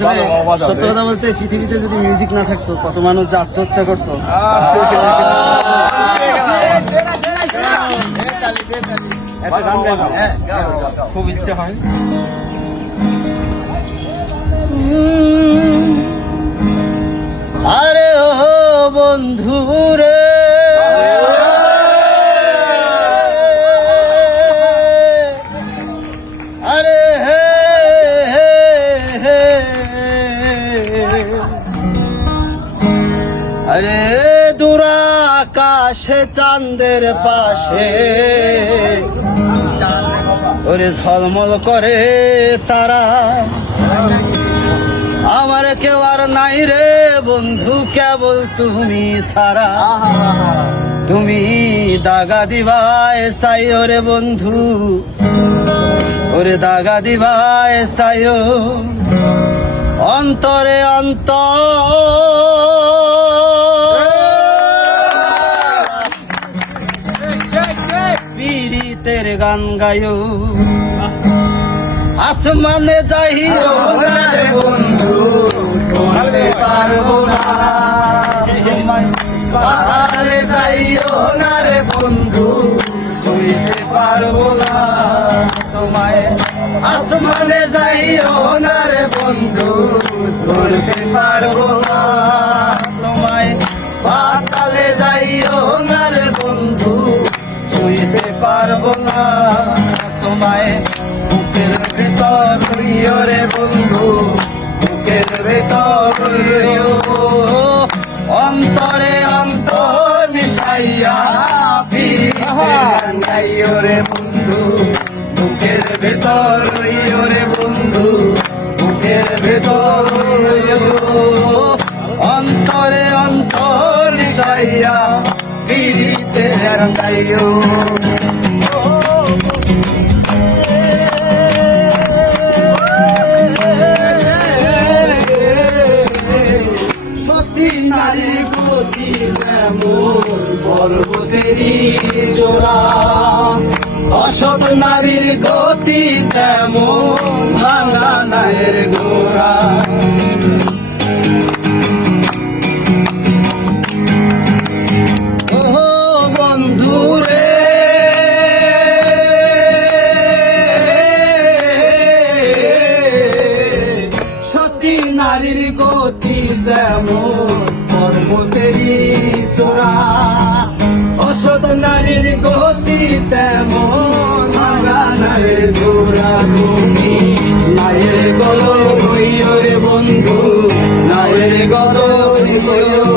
আসলে সত্য কথা বলতে পৃথিবীতে যদি মিউজিক না থাকতো কত মানুষ যে আত্মহত্যা করতো। একটা গান গাইবো, খুব ইচ্ছে হয়। আরে ও বন্ধু রে, আরে হে হে হে, আরে দূর আকাশে চাঁদের পাশে ওরে ঝলমল করে তারা, আমার কেউ আর নাই রে বন্ধু কেবল তুমি সারা। তুমি দাগা দিবায় চাই ওরে বন্ধু, ওরে দাগা দিবায় চাই অন্তরে পীড়িতের গান গায়ো। আসমানে যাইও না রে বন্ধু, ধরতে পারবো না। পাতালে যাইও না রে বন্ধু, ছুঁইতে পারবো না তোমায়। আসমানে যাইও না রে বন্ধু, ধরতে পারবো না তোমায়। পাতালে যাইও না রে বন্ধু, ছুঁইতে পারবো না তোমায়। বুকের ভেতর রইও রে বন্ধু, বুকের ভেতর রইও, অন্তরে অন্তর মিশাইয়া গাইও রে বন্ধু। বুকের ভেতর রইও রে বন্ধু, বুকের ভেতর রইও, অন্তরে অন্তর মিশাইয়া পিড়িতে গাইও। নারী গতি যেমন পর্বতেরই চূড়া, অসৎ নারীর গতি তেমন ভাঙা নায়ের গোড়া। ও বন্ধু রে, সতী নারীর গতি যেমন পর্বতেরই চূড়া, অসৎ নারীর গতি তেমন ভাঙা নায়ের গোড়া। তুমি নায়ের গল হইও রে বন্ধু, নায়ের গল হইও,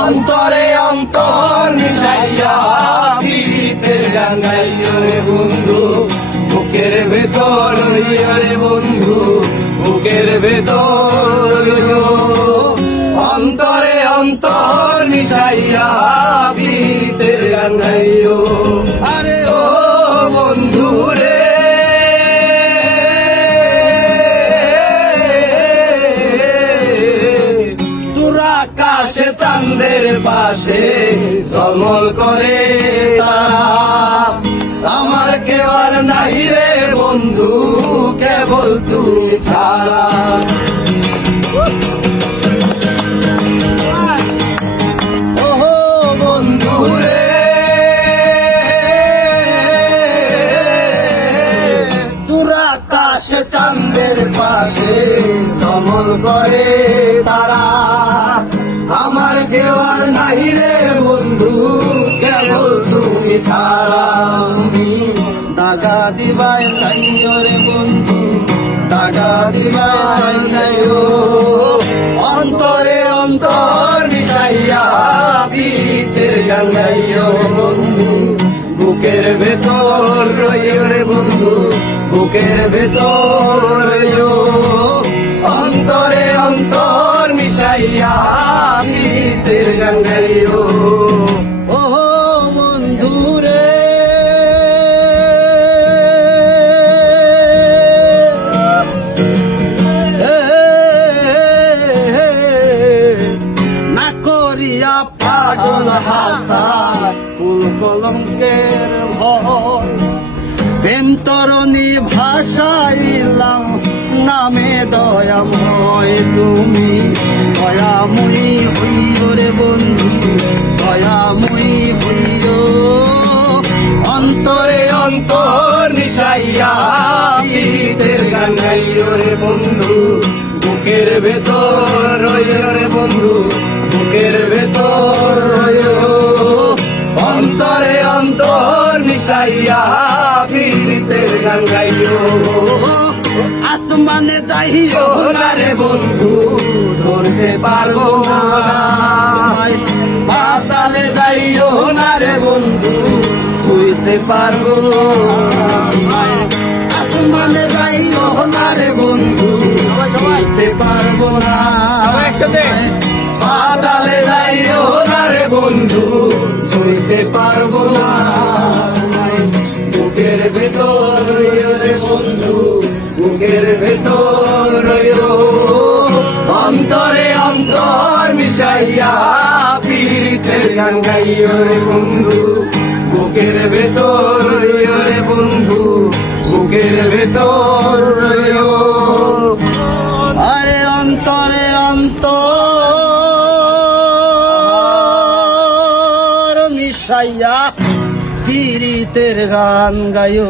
অন্তরে অন্তর মিশাইয়া পিড়িতে জানাইও রে বন্ধু। বুকের ভেতর হইও রে বন্ধু, বুকের ভেতর অন্তরে অন্তর মিশাইয়া পিড়িতে জানাইও। আরে ও বন্ধু রে, দূর আকাশে চাঁদের পাশে ঝলমল করে তারা, আমার কেউ আর নাই রে বন্ধু কেবল তুমি ছাড়া। চাঁদের পাশে ঝলমল করে তারা, আমার কেউ আর নাই রে বন্ধু কেবল তুমি ছাড়া। তুমি দাগা দিবায় চাইও রে বন্ধু, দাগা দিবায় চাইও, অন্তরে অন্তর মিশাইয়া পিড়িতে গাইও বন্ধু। বুকের ভেতর রইও রে বন্ধু, বুকের ভেতর রইও, অন্তরে অন্তর মিশাইয়া পিড়িতে গাইও। ও বন্ধু রে, না করিয়া পাগল হাসা ফুল কলঙ্কের ভয়, প্রেম তরণী ভাষাইলাম নামে দয়াময় তুমি দয়াময়ী হইও রে বন্ধু দয়াময়ী হইও অন্তরে অন্তর মিশাইয়া গীতের গান গাইও রে বন্ধু বুকের ভেতর রইও রে বন্ধু বুকের ভেতর রইও অন্তরে অন্তর মিশাইয়া গীতের গান গাইও আসমানে যাইও না রে বন্ধু ধরতে পারবো না পাতালে যাইও না রে বন্ধু শুইতে পারবো না আসমানে যাইও না রে বন্ধু শুইতে পারবো না একসাথে পাতালে যাইও না রে বন্ধু শুইতে পারবো না বুকের ভেতর রইও রে বন্ধু বুকের ভেতর রইও অন্তরে অন্তর মিশাইয়া পীড়িতের গান গাইও রে বন্ধু বুকের ভেতর রইও রে বন্ধু বুকের ভেতর রইও আরে অন্তরে অন্তর মিশাইয়া পীড়িতের গান গাইও